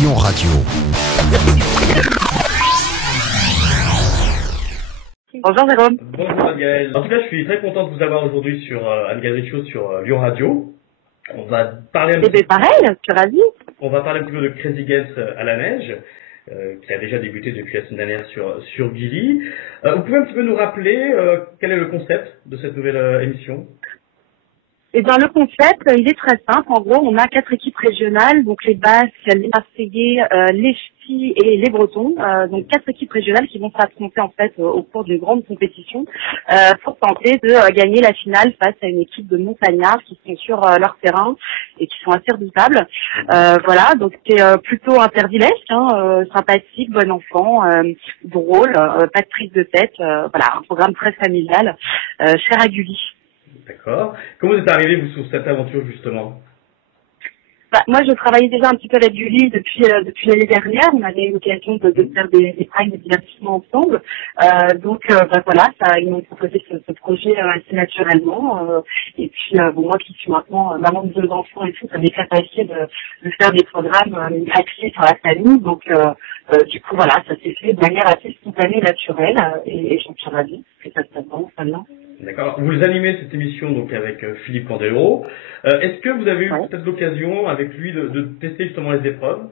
Lyon Radio. Bonjour Jérôme. Bonjour Anne-Gaëlle. En tout cas, je suis très content de vous avoir aujourd'hui sur Anne-Gaëlle Richaud sur Lyon Radio. On va parler un petit pareil, je suis ravie. On va parler un petit peu de Crazy Games à la neige, qui a déjà débuté depuis la semaine dernière sur Gulli. Vous pouvez un petit peu nous rappeler quel est le concept de cette nouvelle émission? Eh bien, le concept, il est très simple. En gros, on a 4 équipes régionales, donc les Basques, les Marseillais, les Ch'tis et les Bretons. Donc 4 équipes régionales qui vont s'affronter en fait au cours d'une grande compétition pour tenter de gagner la finale face à une équipe de montagnards qui sont sur leur terrain et qui sont assez redoutables. Voilà, donc c'est plutôt intervillesque, sympathique, bon enfant, drôle, pas de prise de tête. Voilà, un programme très familial, cher à Gulli. D'accord. Comment vous êtes arrivé, vous, sur cette aventure, justement? Moi, je travaillais déjà un petit peu avec Gulli depuis l'année dernière. On avait eu l'occasion de faire des primes de divertissement ensemble. Voilà, ils m'ont proposé ce projet assez naturellement. Et puis, moi qui suis maintenant maman de 2 enfants et tout, ça m'éclate assez de faire des programmes axés sur la famille. Donc, du coup, voilà, ça s'est fait de manière assez spontanée, naturelle. Et j'en suis ravie, parce que ça se passe vraiment très bien. D'accord. Vous animez cette émission donc avec Philippe Candelo. Est-ce que vous avez eu peut-être l'occasion avec lui de tester justement les épreuves?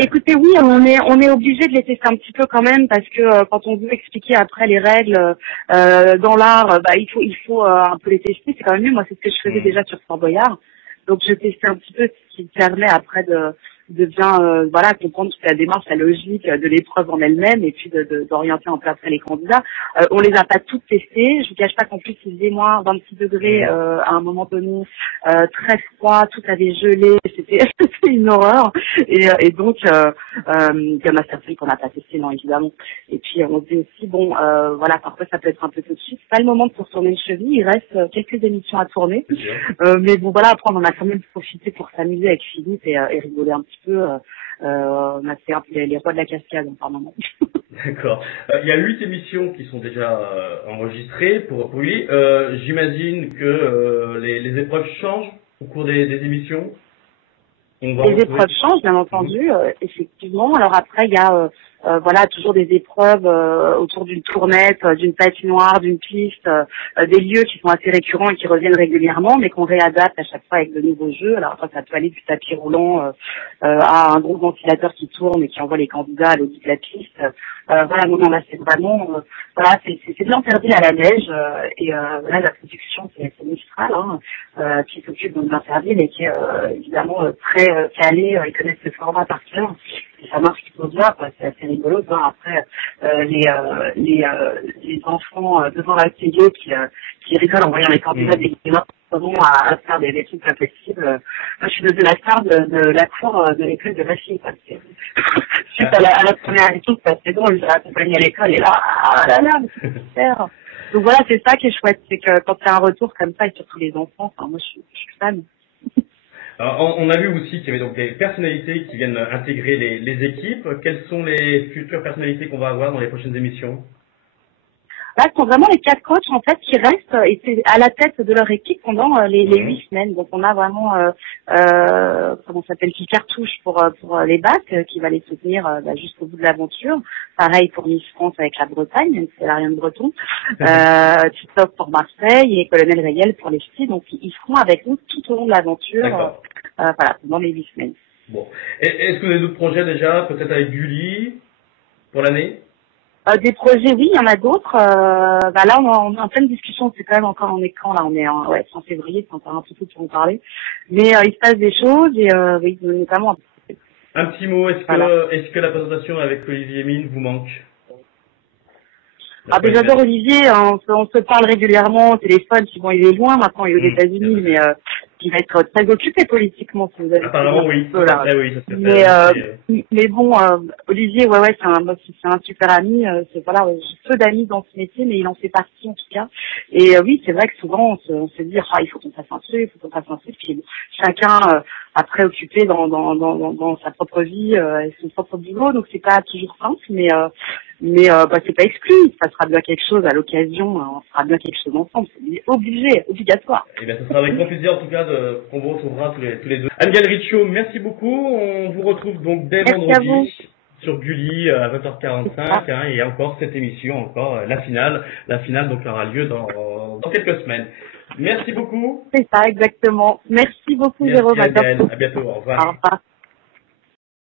Écoutez, oui, on est obligé de les tester un petit peu quand même parce que quand on veut expliquer après les règles dans l'art, il faut un peu les tester. C'est quand même mieux. Moi, c'est ce que je faisais déjà sur Fort Boyard. Donc, je testais un petit peu ce qui permet après de bien comprendre toute la démarche, la logique de l'épreuve en elle-même et puis d'orienter en place les candidats. On les a pas toutes testées. Je vous cache pas qu'en plus il faisait moins 26 degrés à un moment donné, très froid, tout avait gelé, c'était une horreur. Et donc il y en a certaines qu'on n'a pas testées, non évidemment. Et puis on se dit aussi parfois ça peut être un peu tout de suite. C'est pas le moment de se retourner le cheville. Il reste quelques émissions à tourner. Mais bon voilà, après on en a quand même profité pour s'amuser avec Philippe et rigoler un petit peu. On a fait un peu les rois de la cascade par moment. D'accord. Il y a 8 émissions qui sont déjà enregistrées pour lui. J'imagine que les épreuves changent au cours des émissions. Les épreuves changent, bien entendu, effectivement. Alors après, il y a toujours des épreuves autour d'une tournette, d'une patinoire, d'une piste, des lieux qui sont assez récurrents et qui reviennent régulièrement, mais qu'on réadapte à chaque fois avec de nouveaux jeux. Alors après, ça peut aller du tapis roulant à un gros ventilateur qui tourne et qui envoie les candidats à l'audit de la piste. Là, c'est vraiment, c'est de l'interdit à la neige et la production, c'est Mistral qui s'occupe de l'interdit et qui est évidemment très calé. Ils connaissent ce format par cœur. Et ça marche plutôt bien, quoi. C'est assez rigolo de voir après les enfants devant la télé qui rigolent en voyant les candidats des gamins à faire des trucs pas possibles. Moi, je suis devenue la star de la cour de l'école de ma fille, quoi. Suite à la première équipe, c'est drôle, j'ai accompagné à l'école et là, c'est super. Donc voilà, c'est ça qui est chouette, c'est que quand il y a un retour comme ça, et surtout les enfants, moi je suis fan. Alors, on a vu aussi qu'il y avait donc des personnalités qui viennent intégrer les équipes. Quelles sont les futures personnalités qu'on va avoir dans les prochaines émissions? Là, ce sont vraiment les 4 coachs en fait qui restent et c'est à la tête de leur équipe pendant les 8 semaines. Donc on a vraiment qui cartouche pour les Basques qui va les soutenir jusqu'au bout de l'aventure. Pareil pour Miss France avec la Bretagne, même si elle a rien de breton. Titoff pour Marseille et Colonel Rayel pour les Ch'tis. Donc ils seront avec nous tout au long de l'aventure. Pendant les 8 semaines. Bon. Est-ce que vous avez d'autres projets déjà, peut-être avec Gulli pour l'année? Des projets, oui, il y en a d'autres. Là, on est en pleine discussion. C'est quand même encore en écran. Là, on est en février. C'est encore un peu tôt pour en parler. Mais il se passe des choses et oui, notamment. Un petit mot. Est-ce que la présentation avec Olivier Mine vous manque? J'adore Olivier. On se parle régulièrement au téléphone. Il est loin maintenant. Il est aux États-Unis, mais qui va être très occupé politiquement, si vous avez. Apparemment, oui. Oui, ça mais bon, Olivier, c'est un super ami. J'ai peu d'amis dans ce métier, mais il en fait partie en tout cas. Et oui, c'est vrai que souvent on se dit, il faut qu'on fasse un truc, Puis chacun après occupé dans sa propre vie et son propre boulot, donc c'est pas toujours simple, mais Mais c'est pas exclu, ça sera bien quelque chose à l'occasion, on fera bien quelque chose ensemble, c'est obligé, obligatoire. Eh bien, ce sera avec grand plaisir en tout cas qu'on vous retrouvera tous les deux. Anne-Gaëlle Riccio, merci beaucoup. On vous retrouve donc dès vendredi sur Gulli à 20h45 hein, et encore cette émission, encore la finale donc aura lieu dans quelques semaines. Merci beaucoup. C'est ça exactement. Merci beaucoup merci, Jérôme. À bientôt. Au revoir. Au revoir.